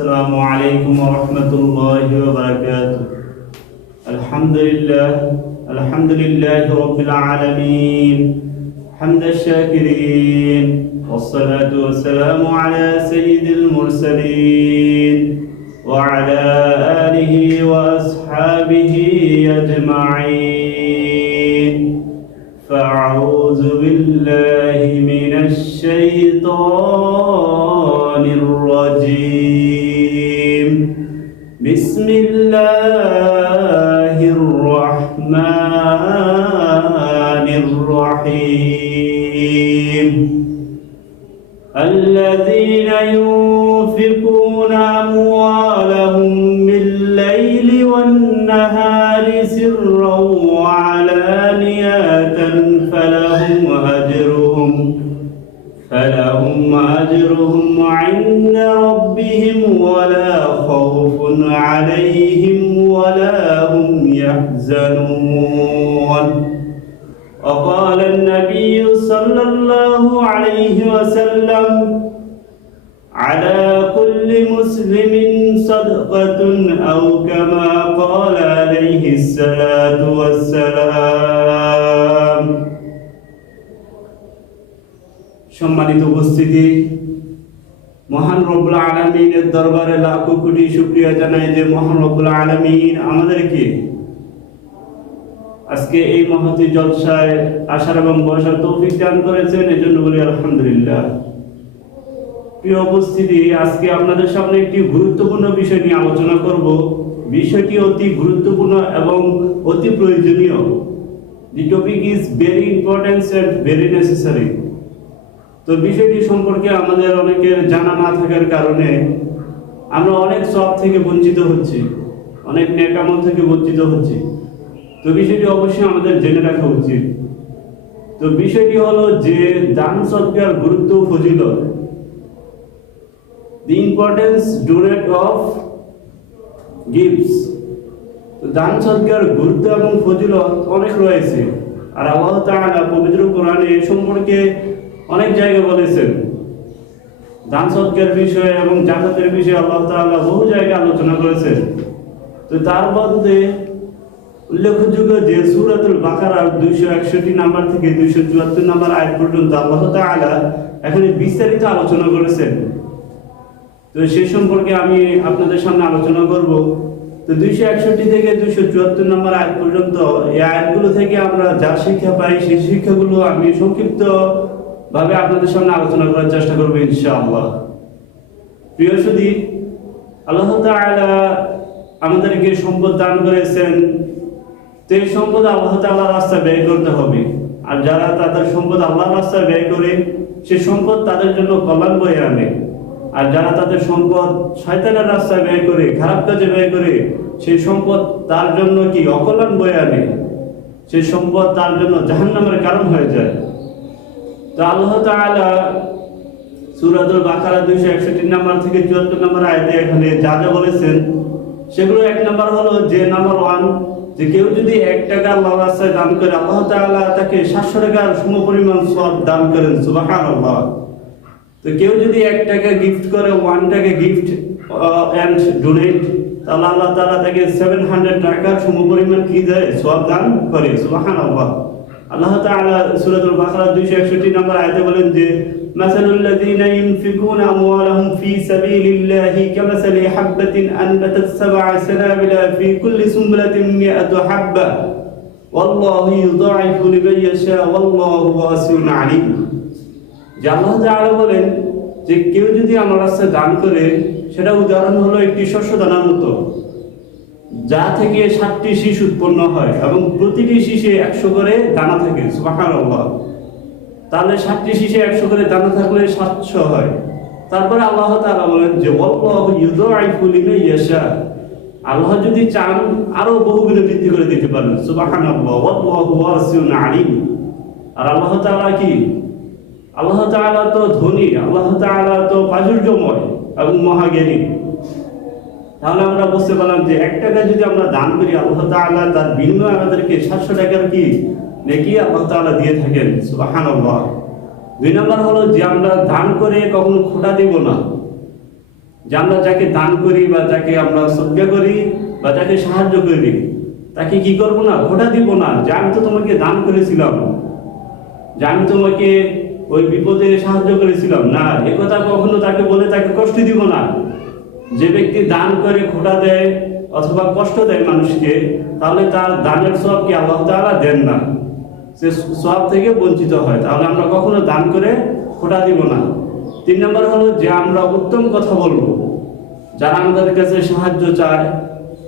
السلام عليكم ورحمة الله وبركاته. الحمد لله رب العالمين حمد الشاكرين، والصلاة والسلام على سيد المرسلين وعلى آله وأصحابه أجمعين. فأعوذ بالله من الشيطان الرجيم. بسم الله الرحمن الرحيم. الذين ينفقون أموالهم بالليل والنهار سرا وعلانية فلهم أجرهم عند ربهم ولا خوف عليهم ولا هم يحزنون. وقال النبي صلى الله عليه وسلم: على كل مسلم صدقة، أو كما قال عليه الصلاة والسلام. সম্মানিত উপস্থিতি, মহান রব্বুল আলামিনের দরবারে লাখো কোটি শুকরিয়া জানাই যে মহান রব্বুল আলামিন আমাদেরকে আজকে এই মহতী জলসায় আসার এবং বসার তৌফিক দান করেছেন, এজন্য বলি আলহামদুলিল্লাহ। প্রিয় উপস্থিতি, আজকে আপনাদের সামনে একটি গুরুত্বপূর্ণ বিষয় নিয়ে আলোচনা করব। বিষয়টি অতি গুরুত্বপূর্ণ এবং অতি প্রয়োজনীয়। The topic is very important and very necessary. তো বিষয়টি সম্পর্কে আমাদের অনেকের জানা না থাকার কারণে আমরা অনেক সওয়াব থেকে বঞ্চিত হচ্ছি, অনেক নেক আমল থেকে বঞ্চিত হচ্ছি। তো বিষয়টি অবশ্যই আমাদের জেনে রাখা উচিত। তো বিষয়টি হলো যে দান সদকার গুরুত্ব ও ফজিলত, the importance donate of gifts. তো দান সদকার গুরুত্ব এবং ফজিলত অনেক রয়েছে, আর আল্লাহ তাআলা পবিত্র কোরআনে এ সম্পর্কে অনেক জায়গায় বলেছেন। দান সদকার বিষয়ে এবং যাকাতের বিষয়ে আল্লাহ তাআলা বহু জায়গায় আলোচনা করেছেন। তো তার মধ্যে উল্লেখযোগ্য যে সূরাতুল বাকারার 261 নাম্বার থেকে 274 নাম্বার আয়াত পর্যন্ত আল্লাহ তাআলা এখানে বিস্তারিত আলোচনা করেছেন। তো সেই সম্পর্কে আমি আপনাদের সামনে আলোচনা করব। তো 261 থেকে 274 নাম্বার আয়াত পর্যন্ত এই আয়াতগুলো থেকে আমরা যা শিক্ষা পাই সেই শিক্ষাগুলো আমি সংক্ষিপ্ত ভাবে আপনাদের সামনে আলোচনা করার চেষ্টা করব ইনশাআল্লাহ। প্রিয় সুধী, আল্লাহ তাআলা আমাদেরকে সম্পদ দান করেছেন। তো এই সম্পদ আল্লাহ তাআলার রাস্তায় ব্যয় করতে হবে। আর যারা তাদের সম্পদ আল্লাহর রাস্তায় ব্যয় করে, সেই সম্পদ তাদের জন্য কল্যাণ বয়ে আনে। আর যারা তাদের সম্পদ শয়তানের রাস্তায় ব্যয় করে, খারাপ কাজে ব্যয় করে, সেই সম্পদ তার জন্য কি অকল্যাণ বয়ে আনে, সেই সম্পদ তার জন্য জাহান্নামের কারণ হয়ে যায়। তো আল্লাহ তাআলা সূরাতুল বাকারা 261 নাম্বার থেকে 74 নাম্বার আয়াতে এখানে যা যা বলেছেন সেগুলো এক নাম্বার হলো যে নাম্বার 1, যে কেউ যদি 1 টাকা আল্লাহর রাস্তায় দান করে আল্লাহ তাআলা তাকে 700 টাকার সমপরিমাণ সওয়াব দান করেন। সুবহানাল্লাহ। তো কেউ যদি 1 টাকা গিফট করে, 1 টাকা গিফট এন্ড ডোনেট, তাহলে আল্লাহ তাআলা তাকে 700 টাকার সমপরিমাণ কি দেয়? সওয়াব দান করে। সুবহানাল্লাহ। আল্লাহ তাআলা সূরাতুল বাকারা 261 নম্বর আয়াতে বলেন যে মাসালুল লাযীনা ইউনফিকুনা আমওয়ালাহুম ফী সাবিলিল্লাহি কামাসালি হাববাতিন আনবাতাত সাবআ সানাবিলা ফী কুল্লি সুমবুলাতিন মিআতু হাব্বা ওয়াল্লাহু ইউযাইফু লিমান ইয়াশা ওয়াল্লাহু ওয়াসিউন আলীম। যে আল্লাহ তাআলা বলেন যে কেউ যদি আমার রাস্তায় দান করে, সেটা উদাহরণ হলো একটি শস্য দানার মতো, যা থেকে 7টি শীষ উৎপন্ন হয় এবং প্রতিটি শীষে 100 করে দানা থাকে। সুবহানাল্লাহ। তাহলে 7টি শীষে 100 করে দানা থাকলে 700 হয়। তারপরে আল্লাহ তাআলা বলেন যে ওয়াল্লাহু ইউযাইফু লিমান ইয়াশা, আল্লাহ যদি চান আরো বহুগুণে বৃদ্ধি করে দিতে পারেন। সুবহানাল্লাহ। ওয়াল্লাহু ওয়াসিউন আলীম। আর আল্লাহ তাআলা কি? আল্লাহ তাআলা তো ধনী, আল্লাহ তাআলা তো প্রাচুর্যময় এবং মহাজ্ঞানী। তাহলে আমরা বুঝতে পারলাম যে 1 টাকা যদি আমরা দান করি, আল্লাহ তাআলা তার বিনিময়ে আমাদেরকে 700 টাকার কি নেকি আল্লাহ তাআলা দিয়ে থাকেন। সুবহানাল্লাহ। 2 নম্বর হলো যে আমরা দান করে কখনো খোটা দেব না। যে আমরা যাকে দান করি বা যাকে আমরা সদকা করি বা যাকে সাহায্য করি তাকে কি করব না, খোটা দিব না যে আমি তো তোমাকে দান করেছিলাম, যে আমি তোমাকে ওই বিপদে সাহায্য করেছিলাম। না, একথা কখনো তাকে বলে তাকে কষ্ট দিব না। যে ব্যক্তি দান করে খোটা দেয় অথবা কষ্ট দেয় মানুষকে, তাহলে তার দানের সওয়াব কি আল্লাহ তাআলা দেন না, সে সওয়াব থেকে বঞ্চিত হয়। তাহলে আমরা কখনো দান করে খোটা দিব না। 3 নম্বর হলো যে আমরা উত্তম কথা বলবো। যারা আমাদের কাছে সাহায্য চায়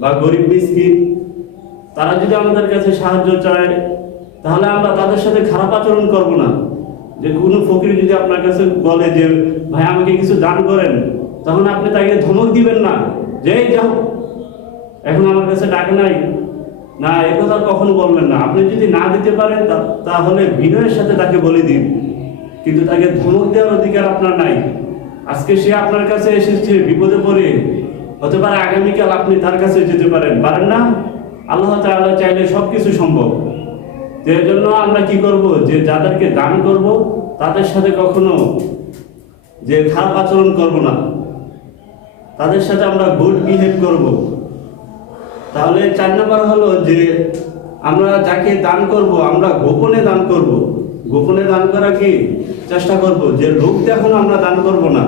বা গরিব মিসকিন, তারা যদি আমাদের কাছে সাহায্য চায় তাহলে আমরা তাদের সাথে খারাপ আচরণ করব না। যে কোনো ফকির যদি আপনার কাছে বলে যে ভাই আমাকে কিছু দান করেন, তখন আপনি তাকে ধমক দিবেন না যে এই যাও, এখন আমার কাছে টাকা নাই, না, একথা কখনো বলবেন না। আপনি যদি না দিতে পারেন তাহলে বিনয়ের সাথে তাকে বলে দিন, কিন্তু তাকে ধমক দেওয়ার অধিকার আপনার নাই। আজকে সে আপনার কাছে এসেছে বিপদে পড়ে, হতে পারে আগামীকাল আপনি তার কাছে যেতে পারেন না। আল্লাহ তাআলা চাইলে সবকিছু সম্ভব। এর জন্য আমরা কি করব, যে যাদেরকে দান করব তাদের সাথে কখনো যে খারাপ আচরণ করব না, তাদের সাথে আমরা গুড বিহেভ করব। তাহলে 4 নম্বর হলো যে আমরা যাকে দান করব আমরা গোপনে দান করব। গোপনে দান করা কি চেষ্টা করব, যে লোক দেখানো আমরা দান করব না,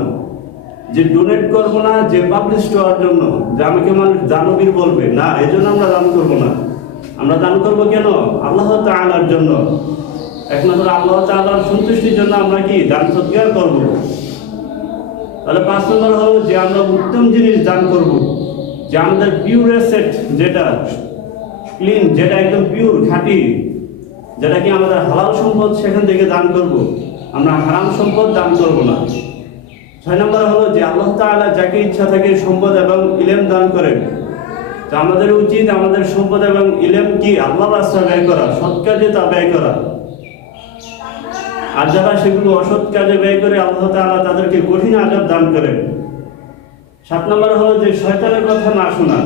যে ডোনেট করব না, যে পাবলিশ হওয়ার জন্য যে আমাকে মানুষ দানবীর বলবে, না, এই জন্য আমরা দান করব না। আমরা দান করব কেন? আল্লাহ তাআলার জন্য, একমাত্র আল্লাহ তাআলার সন্তুষ্টির জন্য আমরা কি দান সদকা করব। তাহলে 5 নম্বর হলো যে আমরা উত্তম জিনিস দান করব, যে আমাদের পিওর অ্যাসেট, যেটা ক্লিন, যেটা একদম পিওর খাঁটি, যেটা কি আমাদের হালাল সম্পদ, সেখান থেকে দান করব। আমরা হারাম সম্পদ দান করব না। 6 নম্বর হলো যে আল্লাহ তাআলা যাকে ইচ্ছা থাকে সম্পদ এবং ইলম দান করেন। তো আমাদের উচিত আমাদের সম্পদ এবং ইলম কি আল্লাহর রাস্তায় ব্যয় করা, সৎ কাজে তা ব্যয় করা। আর যারা সেগুলো অসৎ কাজে ব্যয় করে আল্লাহ তাআলা তাদেরকে কঠিন আযাব দান করেন। 7 নম্বর হলো যে শয়তানের কথা না শোনা,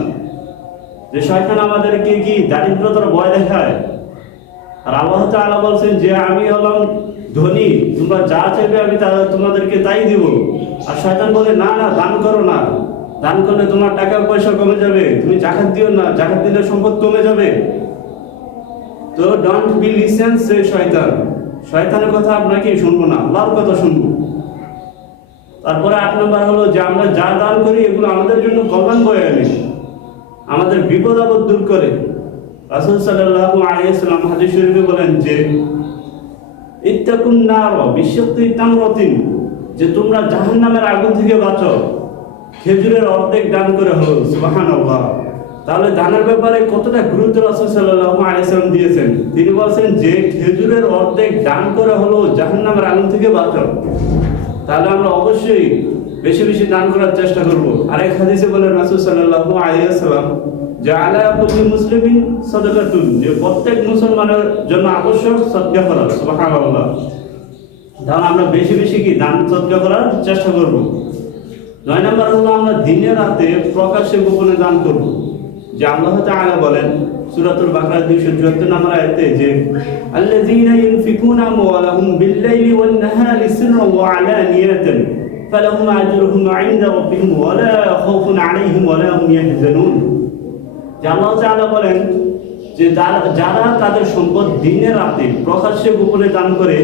যে শয়তান আমাদেরকে কি দারিদ্রতার ভয় দেখায়। আর আল্লাহ তাআলা বলছেন যে আমি হলাম ধনী, তোমরা যা চাইবে আমি তোমাদেরকে তাই দিব। আর শয়তান বলে না না, দান করো না, দান করলে তোমার টাকা পয়সা কমে যাবে, তুমি যাকাত দিও না, যাকাত দিলে সম্পদ কমে যাবে। তো ডোন্ট বি লিসেন সে শয়তান, শয়তানের কথা আপনাকে শুনবো না, আল্লাহর কথা শুনবো। তারপরে 8 নম্বর হলো যে আমরা যা দান করি এগুলো আমাদের জন্য কল্যাণ বয়ে আনে, আমাদের বিপদ আপদ দূর করে। রাসূল সাল্লাল্লাহু আলাইহি ওয়াসাল্লাম হাদিস শরীফে বলেন যে ইত্তাকুন নার বিশাক্কি তামরাতিন, যে তোমরা জাহান্নামের আগুন থেকে বাঁচো খেজুরের অর্ধেক দান করে হলো। সুবহানাল্লাহ। তাহলে দানের ব্যাপারে কতটা গুরুত্ব রাসূল সাল্লাল্লাহু আলাইহি ওয়াসাল্লাম দিয়েছেন। তিনি বলেন যে খেজুরের অর্ধেক দান করে হলো জাহান্নামের আগুন থেকে বাঁচো। তাহলে আমরা অবশ্যই বেশি বেশি দান করার চেষ্টা করব। আরেক হাদিসে বলেন রাসূল সাল্লাল্লাহু আলাইহি ওয়াসাল্লাম যে আলা কুল্লি মুসলিমিন সাদাকাতুন, যে প্রত্যেক মুসলমানের জন্য আবশ্যক সদকা করা। সুবহানাল্লাহ। তাহলে আমরা বেশি বেশি কি দান সদকা করার চেষ্টা করব। 9 নম্বর হলো আমরা দিনে রাতে প্রকাশ্যে গোপনে দান করব। যে আল্লাহ তাআলা বলেন সূরাতুল বাকারা 274 নম্বর আয়াতে যে আল্লাযীনা ইউনফিকুনা আমওয়ালাহুম বিল-লাইলি ওয়ান-নাহারি সিররান ওয়া আলানিয়াতান ফালাহুম আজরুহুম 'ইনদা রাব্বিহিম ওয়া লা খাউফুন 'আলাইহিম ওয়া লা হুম ইয়াহজানুন। যে আল্লাহ তাআলা বলেন যে যারা তাদের সম্পদ দিনে রাতে প্রকাশ্যে গোপনে দান করে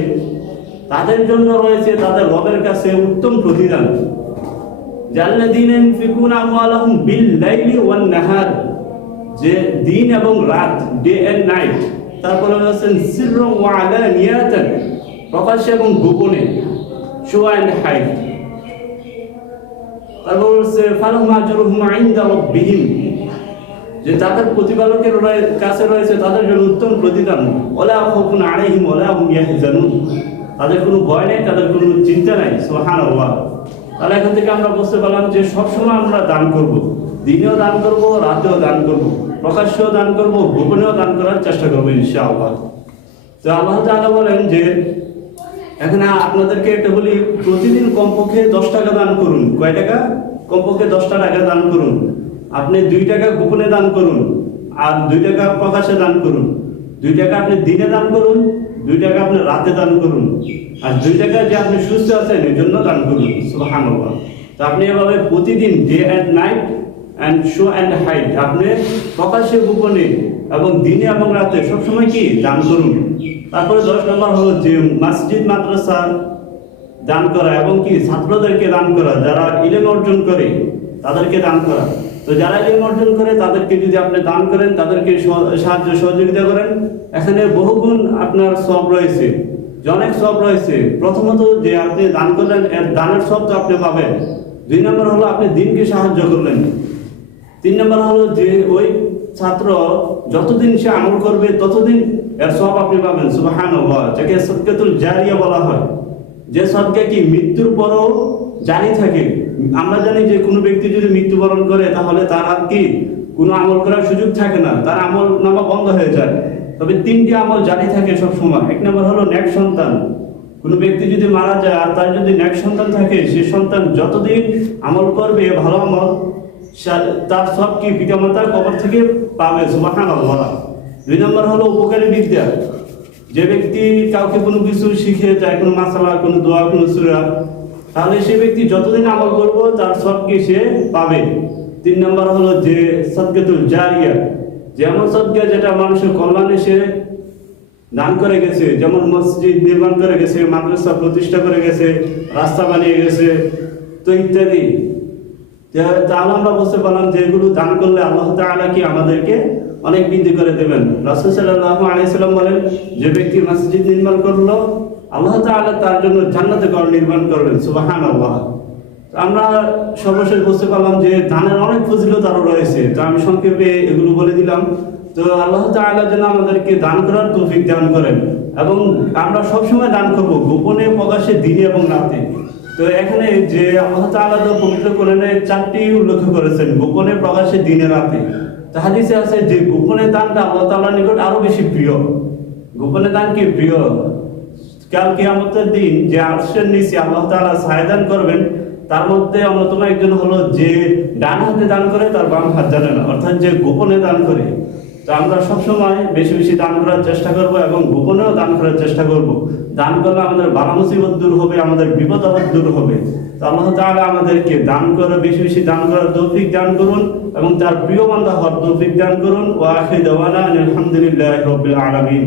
তাদের জন্য রয়েছে তাদের রবের কাছে উত্তম প্রতিদান। জাল্লাযীনা ইউনফিকুনা আমওয়ালাহুম বিল-লাইলি ওয়ান-নাহার, যে দিন এবং রাত, ডে এন্ড নাইট। তারপরে বলেছেন সিররান ওয়া আলানিয়াতান, প্রকাশ্যে এবং গোপনে, শো এন্ড হাইড। তারপর বলছে ফালাহুম আজরুহুম 'ইনদা রাব্বিহিম, যে তাদের প্রতিপালকের কাছে রয়েছে তাদের জন্য উত্তম প্রতিদান। ওয়ালা খাউফুন 'আলাইহিম ওয়ালা হুম ইয়াহজানুন, তাদের কোনো ভয় নেই, তাদের কোনো চিন্তা নাই। সুবহানাল্লাহ। তাহলে এখান থেকে আমরা বুঝতে পারলাম যে সবসময় আমরা দান করব, দিনেও দান করব, রাতেও দান করব, প্রকাশ্যেও দান করব, গোপনেও দান করার চেষ্টা করবো ইনশাআল্লাহ। তো আল্লাহ তাআলা বলেন যে এখানে আপনাদেরকে এটা বলি, প্রতিদিন কমপক্ষে 10 টাকা দান করুন। কয় টাকা? কমপক্ষে 10 টাকা দান করুন। আপনি 2 টাকা গোপনে দান করুন, আর 2 টাকা প্রকাশ্যে দান করুন। 2 টাকা আপনি দিনে দান করুন, 2 টাকা আপনি রাতে দান করুন, আর 2 টাকা যে আপনি সুস্থ আছেন এর জন্য দান করুন। সুবহানাল্লাহ। তো আপনি এভাবে প্রতিদিন day and night and show and hide, আপনি প্রকাশ্যে গোপনে এবং দিনে এবং রাতে সবসময় কি দান করুন। তারপরে 10 নম্বর হলো যে মসজিদ মাদ্রাসা দান করা এবং কি ছাত্রদেরকে দান করা, যারা ইলম অর্জন করে তাদেরকে দান করা। তো যারা ইলম অর্জন করে তাদেরকে যদি আপনি দান করেন, তাদেরকে সাহায্য সহযোগিতা করেন, এখানে বহুগুণ আপনার সব রয়েছে, যে অনেক সব রয়েছে। প্রথমত যে আপনি দান করলেন, এর দানের সব তো আপনি পাবেন। 2 নম্বর হলো আপনি দিনকে সাহায্য করলেন। 3 নম্বর হলো যে ওই ছাত্র যতদিন সে আমল করবে ততদিন এর সব আপনি পাবেন। সুবহানাল্লাহ, যাকে সদকাতুল জারিয়া বলা হয়, যে সদকা কি মৃত্যুর পরও জারি থাকে। আমরা জানি যে কোনো ব্যক্তি যদি মৃত্যুবরণ করে তাহলে তার আর কি কোনো আমল করার সুযোগ থাকে না, তার আমল নামা বন্ধ হয়ে যায়। তবে 3টি আমল জারি থাকে সব সময়। 1 নম্বর হলো নেক সন্তান। কোনো ব্যক্তি যদি মারা যায় আর তার যদি নেক সন্তান থাকে, সে সন্তান যতদিন আমল করবে ভালো আমল, তার সব কি পিতামাতার কবর থেকে পাবে। সুবহানাল্লাহ। 2 নম্বর হলো উপকারী বিদ্যা। যে ব্যক্তি কাউকে কোনো কিছু শিখে যায়, কোনো মাসালা, কোনো দোয়া, কোনো সূরা, তাহলে সে ব্যক্তি যতদিন আমল করবো তার সব কি সে পাবে। 3 নম্বর হলো যে সদকাতুল জারিয়া, যেমন সদকা যেটা মানুষের কল্যাণে সে দান করে গেছে, যেমন মসজিদ নির্মাণ করে গেছে, মাদ্রাসা প্রতিষ্ঠা করে গেছে, রাস্তা বানিয়ে গেছে, তো ইত্যাদি। তাহলে আমরা বুঝতে পারলাম যে এগুলো দান করলে আল্লাহ তাআলা কি আমাদেরকে অনেক বৃদ্ধি করে দেবেন। রাসূল সাল্লাল্লাহু আলাইহি সাল্লাম বলেন, যে ব্যক্তি মসজিদ নির্মাণ করলো আল্লাহ তাআলা তার জন্য জান্নাতে ঘর নির্মাণ করবেন। সুবহানাল্লাহ। আমরা সর্বশেষ বুঝতে পারলাম যে দানের অনেক ফজিলত আরো রয়েছে। তো আমি সংক্ষেপে এগুলো বলে দিলাম। তো আল্লাহ তাআলা যেন আমাদেরকে দান করার তৌফিক দান করেন, এবং আমরা সবসময় দান করব, গোপনে, প্রকাশ্যে, দিনে এবং রাতে। তো এখানে যে আল্লাহ তাআলা তো পবিত্র কোরআনে 4টি উল্লেখ করেছেন, গোপনে, প্রকাশ্যে, দিনে, রাতে। তো হাদিসে আছে যে গোপনে দানটা আল্লাহ তাআলার নিকট আরো বেশি প্রিয়। গোপনে দান কি প্রিয়? কাল কিয়ামতের দিন যে আরশের নিচে আল্লাহ তাআলা ছায়াদান করবেন, তার মধ্যে অন্যতম একজন হলো যে ডান হাতে দান করে তার বাম হাত জানে না, অর্থাৎ যে গোপনে দান করে। তো আমরা সবসময় বেশি বেশি দান করার চেষ্টা করব এবং গোপনেও দান করার চেষ্টা করব। দান করলে আমাদের বালা মুসিবত দূর হবে, আমাদের বিপদ আপদ দূর হবে। তো আল্লাহ তাআলা আমাদেরকে দান করে বেশি বেশি দান করার তৌফিক দান করুন এবং তার প্রিয় বান্দা হওয়ার তৌফিক দান করুন। ওয়া আখিরু দাওয়ানা আলহামদুলিল্লাহি রাব্বিল আলামিন।